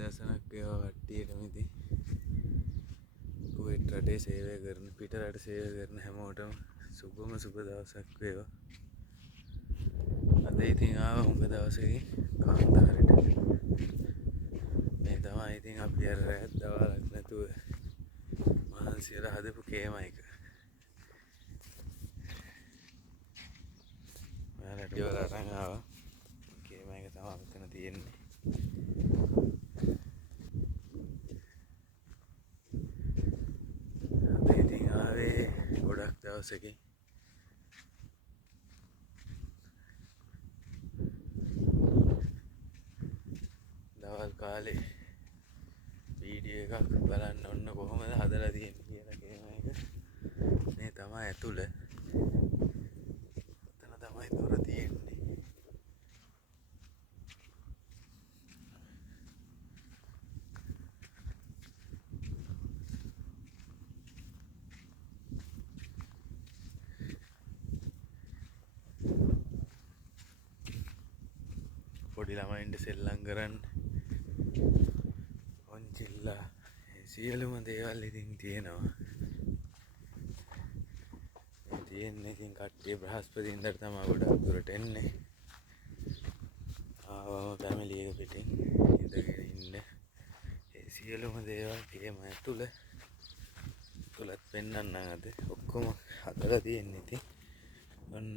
උදෑසනක් වේවා කට්ටියටම ඉතින් කුවේට් රටේ සේවය කරන පිට රට සේවය කරන හැමෝටම සුබම සුබ දවසක් වේවා. අද ඉතින් ආවා හුඟ දවසකින් කාන්තාරයට. මේ තමයි ඉතින් අපි අර රැත් දවල්ක් නැතුව මහන්සියලා හදපු කේමයික. ඔයාලට ඉවර අරන් ආවා. කේමයික තමයි මෙතන තියෙන්නේ. ගොඩක් දවසකින් දවල් කාලේ වීඩියෝ එකක් බලන්න ඔන්න කොහොමද හදලා තියෙන්නේ කියලා කියන එක. මේ තමයි ඇතුළ. එතන තමයි දොර තියෙන්නේ. පොඩි ළමයින්ට සෙල්ලම් කරන්න ඔන්චිල්ලා සියලුම දේවල් ඉතින් තියෙනවා. මේ තියෙන්නේ ඉතින් කට්ටිය බ්‍රහස්පතින්දට තමයි ගොඩක් දුරට එන්නේ. ආවම ෆැමිලි එක පිටින් ඉඳගෙන ඉන්න. ඒ සියලුම දේවල් කේම ඇතුළ තුලත් පෙන්නන්න අද ඔක්කොම හදලා තියෙන්නේ ඉතින් ඔන්න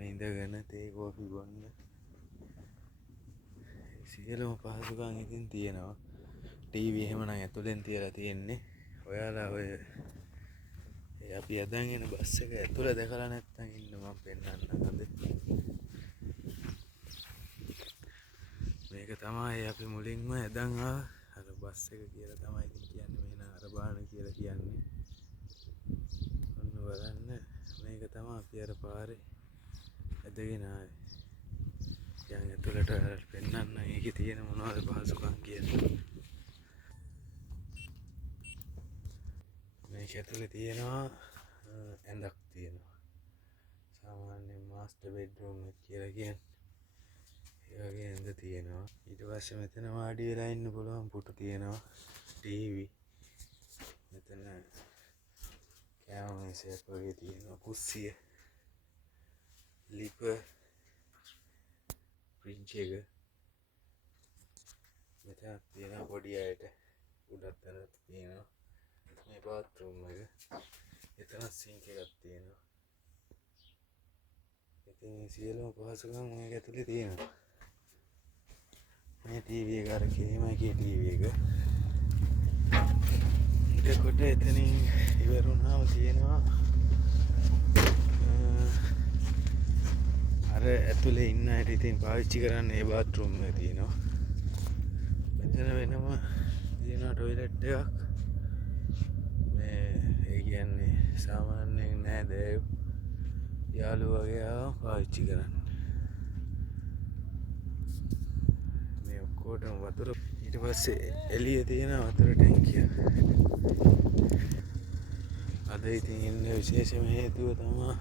ඉඳගෙන තේ කෝපි බොන්න සියලුම පහසුකම් ඉතින් තියෙනවා. ටීවී එහෙමනම් ඇතුලෙන් තියලා තියෙන්නේ. ඔයාලා ඔය අපි අදන් එන බස් එක ඇතුළ දැකලා නැත්නම් ඉන්න මම පෙන්නන්නම් අද. මේක තමයි අපි මුලින්ම ඇදන් අර බස් එක කියලා තමයි ඉතින් කියන්නේ. මේ නා අර බාන කියලා කියන්නේ. ඔන්න බලන්න මේක තමයි අපි අර පාරේ ඇදගෙන ආවේ. යන් ඇතුළට පෙන්නන්න ඒකේ තියෙන මොනවද පහසුකම් කියලා. මේක ඇතුලේ තියෙනවා ඇඳක් තියෙනවා. සාමාන්‍යයෙන් මාස්ටර් බෙඩ්රූම් එක කියලා කියන්නේ. ඒ වගේ ඇඳ තියෙනවා. ඊට පස්සේ මෙතන වාඩි වෙලා ඉන්න පුළුවන් පුටු තියෙනවා. ටීවී. මෙතන කෑම මේසයක් වගේ තියෙනවා. කුස්සිය. ලිප ප්‍රින්ච් එක මෙතන තියෙනවා පොඩි අයට උඩත් තැනක් තියෙනවා. මේ බාත්රූම් එක එතන සින්ක් එකක් තියෙනවා. ඉතින් මේ සියලුම පහසුකම් මේක ඇතුලේ තියෙනවා. මේ ටීවී එක අර කේමයිකේ ටීවී එක. ඊටකොට එතනින් ඉවර වුණාම තියෙනවා අර ඇතුලේ ඉන්න අයට ඉතින් පාවිච්චි කරන්න ඒ බාත්රූම් එක තියෙනවා. මෙතන වෙනම තියෙනවා ටොයිලට් එකක්. මේ ඒ කියන්නේ සාමාන්‍යයෙන් නෑ දෑයෝ යාළුවෝ වගේ ආවම පාවිච්චි කරන්න. මේ ඔක්කොටම වතුර ඊට පස්සේ එළිය තියෙන වතුර ටැංකිය. අද ඉතින් ඉන්නේ විශේෂම හේතුව තමයි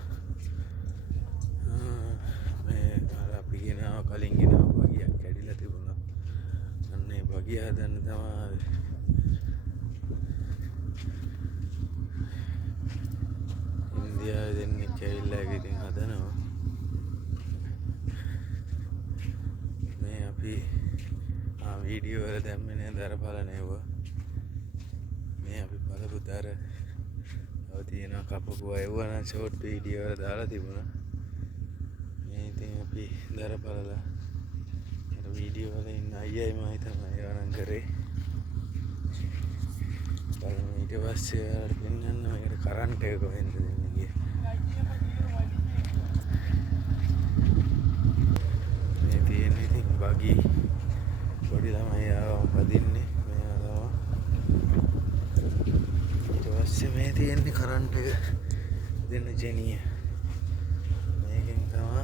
කලින් ගෙනාව බගියක් කැඩිලා තිබුණා. අන්න ඒ බගිය හදන්න තමයි ඉන්දියාවේ දෙන්නෙක් ඇවිල්ලා ඒක ඉතින් හදනවා. මේ අපි වීඩියෝ වල දැම්මේ නෑ දරපල නේව. මේ අපි බලපු දර තව තියෙනවා කපපු ඒවා නම් ෂෝට් වීඩියෝ වල දාලා තිබුණා. ඉතින් අපි දර බලලා අර වීඩියෝ වල ඉන්න අයියයි මම තමයි ඒවා නම් කරේ. බලමු ඊට පස්සේ ඔයාලට පෙන්නන්න මේකට කරන්ට් එක කොහෙන්ද දෙන්නේ කියලා. මේ තියෙන්නේ ඉතින් බගි පොඩි ළමයි ආවම පදින්නේ මෙයා තමයි. ඊට පස්සේ මේ තියෙන්නේ කරන්ට් එක දෙන්න ජෙනිය. මේකෙන් තමයි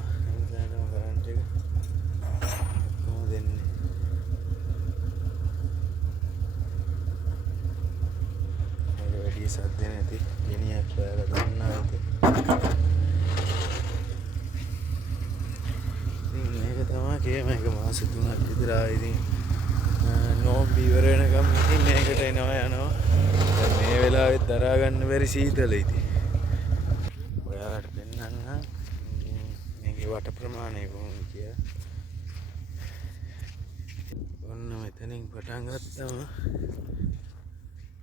සද්ද නැති ගෙනියක් හොයලා ගන්නවා ඉතින්. මේක තමයි කේමයික මේක මාස 3ක් විතර ඉතින් නෝම්බි ඉවර වෙනකම් ඉතින් මේකට එනවා යනවා. දැන් මේ වෙලාවෙත් දරා ගන්න බැරි සීතල ඉතින්. ඔයාලට පෙන්නන්න මේකේ වට ප්‍රමාණය කොහොමද කියලා. ඔන්න මෙතනින් පටන් ගත්තම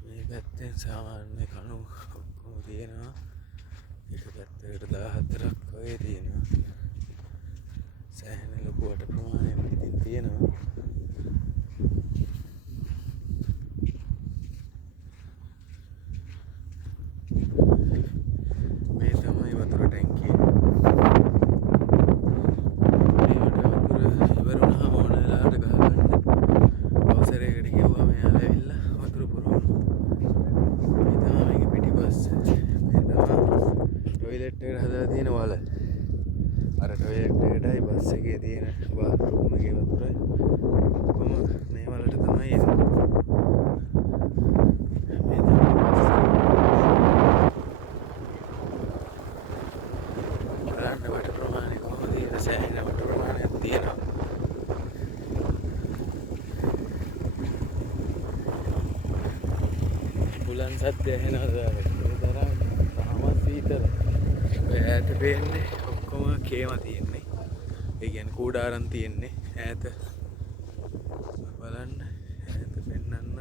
මේ පැත්තෙන් සාමාන්‍ය කණු ඔක්කොම තියෙනවා. එක පැත්තකට 14ක් වගේ තියෙනවා. සෑහෙන ලොකු වට ප්‍රමාණයක් ඉතින් තියෙනවා. මේ තමයි වතුර ටැංකිය. මේවට වතුර ඉවර වුණාම ඕන වෙලාවට ගහගන්න. අවසරයකට කිව්වම එයාලා ඇවිල්ලා වතුර පුරවනවා. මේ තමයි මේකේ පිටිපස්ස. මේ තමයි ටොයිලට් එකට හදලා තියෙන වල. අර ටොයිලට් එකටයි බස් එකේ තියෙන බාත්රූම් එකේ වතුරයි ඔක්කොම මේ වලට තමයි එන්නේ. මේ තමයි බස් එක. බලන්න වට ප්‍රමාණය කොහොමද කියලා සෑහෙන වට ප්‍රමාණයක් තියෙනවා. බුලන් සද්ද ඇහෙනවද? ඒ තරම් තාමත් සීතල. ඔය ඈත පේන්නේ ඔක්කොම කේම තියෙන්නේ. ඒ කියන්නේ කූඩාරම් තියෙන්නේ ඈත. බලන්න ඈත පෙන්නන්න.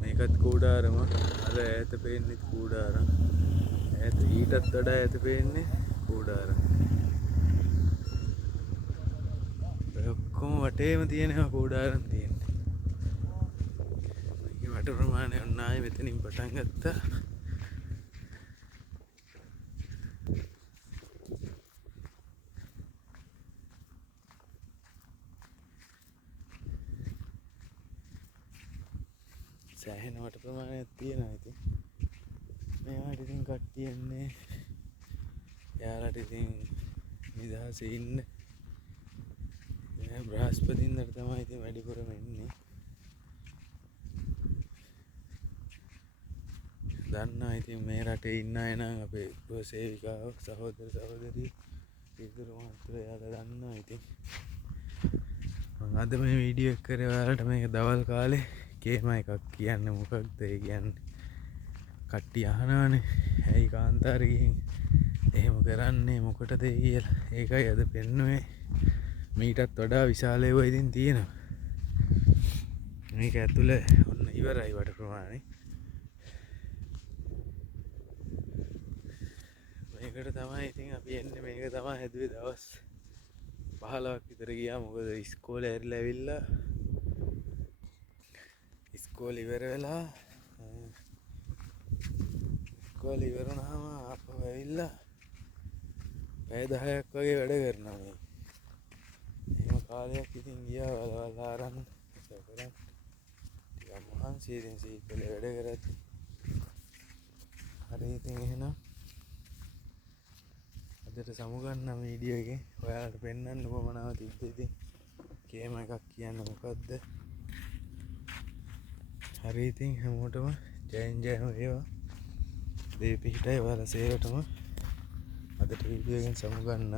මේකත් කූඩාරම. අර ඈත පේන්නේ කූඩාරම්. ඈත ඊටත් වඩා ඈත පේන්නේ කූඩාරම්. ඔය ඔක්කොම වටේම තියෙනවා කූඩාරම් තියෙන්නේ. මේකේ වට ප්‍රමාණය ඔන්න ආයේ මෙතනින් පටන් ගත්තා. සෑහෙන වට ප්‍රමාණයක් තියෙනවා ඉතින්. මේවාට ඉතින් කට්ටිය එන්නේ. යාළුවට ඉතින් නිදහසේ ඉන්න. මේ බ්‍රහස්පතින්දට තමයි ඉතින් වැඩිපුරම එන්නේ. දන්නා ඉතින් මේ රටේ ඉන්න අය නම් අපේ ගෘහසේවිකාව සහෝදර සහෝදරිය පිටුරු මහත්තයෝ යාළුවා දන්නවා ඉතින්. මම අද මේ වීඩියෝ එක කරේ ඔයාලට මේක දවල් කාලේ කේම එකක් කියන්නේ මොකක්ද ඒ කියන්නේ. කට්ටිය අහනවානේ ඇයි කාන්තාරේ ගිහින් එහෙම කරන්නේ මොකටද කියලා. ඒකයි අද පෙන්නුවේ. මීටත් වඩා විශාල ඒවා ඉතින් තියෙනවා. මේක ඇතුලේ ඔන්න ඉවරයි වට ප්‍රමාණය. මේකට තමයි ඉතින් අපි එන්නේ. මේක තමයි හැදුවේ දවස් 15ක් විතර ගියා. මොකද ඉස්කෝලේ ඇරිලා ඇවිල්ලා ඉස්කෝලේ ඉවර වෙලා ඉස්කෝලේ ඉවර වුණාම ආපහු ඇවිල්ලා පැය 10ක් වගේ වැඩ කරනවා මේ. එහෙම කාලයක් ඉතින් ගියා වලවල් ආරන්න කරන්. ටිකක් මහන්සි ඉතින් සීතලේ වැඩ කරද්දි. හරි ඉතින් එහෙනම් අදට සමුගන්න වීඩියෝ එකේ ඔයාලට පෙන්වන්න උවමනාව තිබ්බේ ඉතින් කේම එකක් කියන්න මොකද්ද. හරි ඉතින් හැමෝටම ජයෙන් ජයම වේවා. දේ පිහිටයි ඔයාලා සේරටම අදට වීඩියෝ එකෙන් සමුගන්න.